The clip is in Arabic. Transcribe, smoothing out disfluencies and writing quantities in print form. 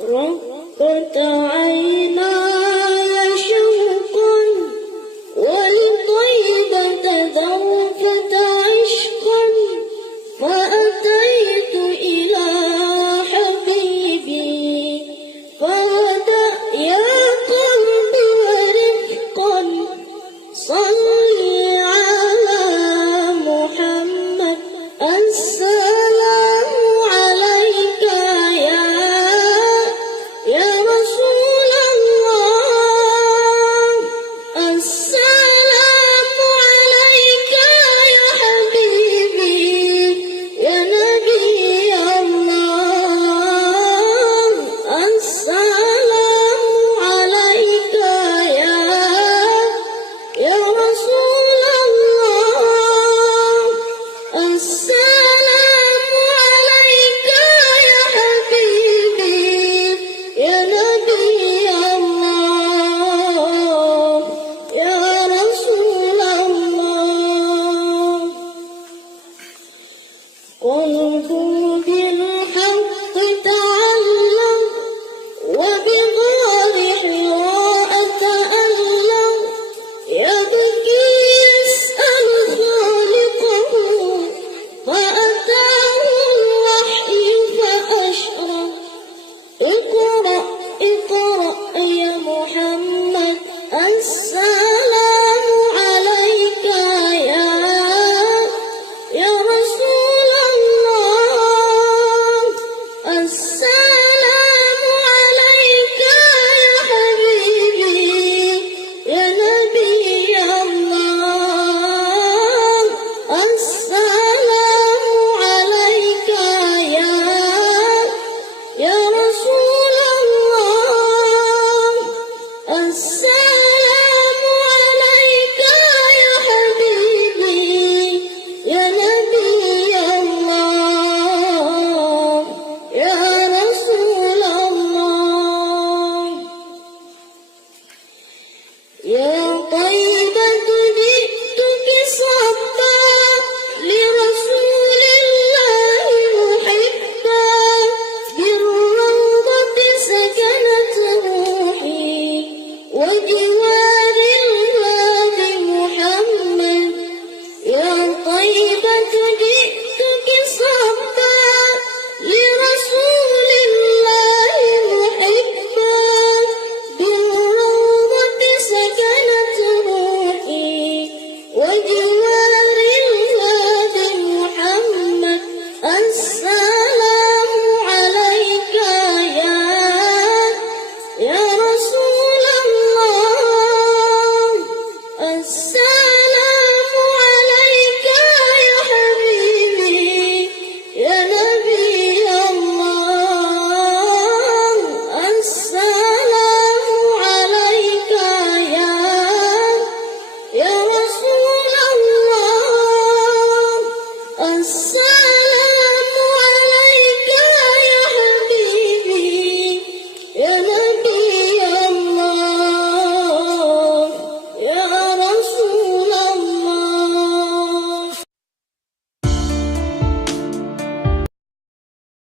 رقت عيناي شوقا والطيبة ذوفت عشقا فأتيت إلى حبيبي فهدأ يا قلبي ورفقا صلي على محمد السلام عليك يا رسول الله السلام عليك يا حبيبي يا نبي الله السلام عليك يا رسول الله السلام عليك يا حبيبي يا نبي الله يا رسول الله قلت بالحق تعلم وبغار حراء تألم يبكي يسأل خالقه فأتاه الوحي فأشرق اقرأ اقرأ يا محمد السلام عليك يا رسول الله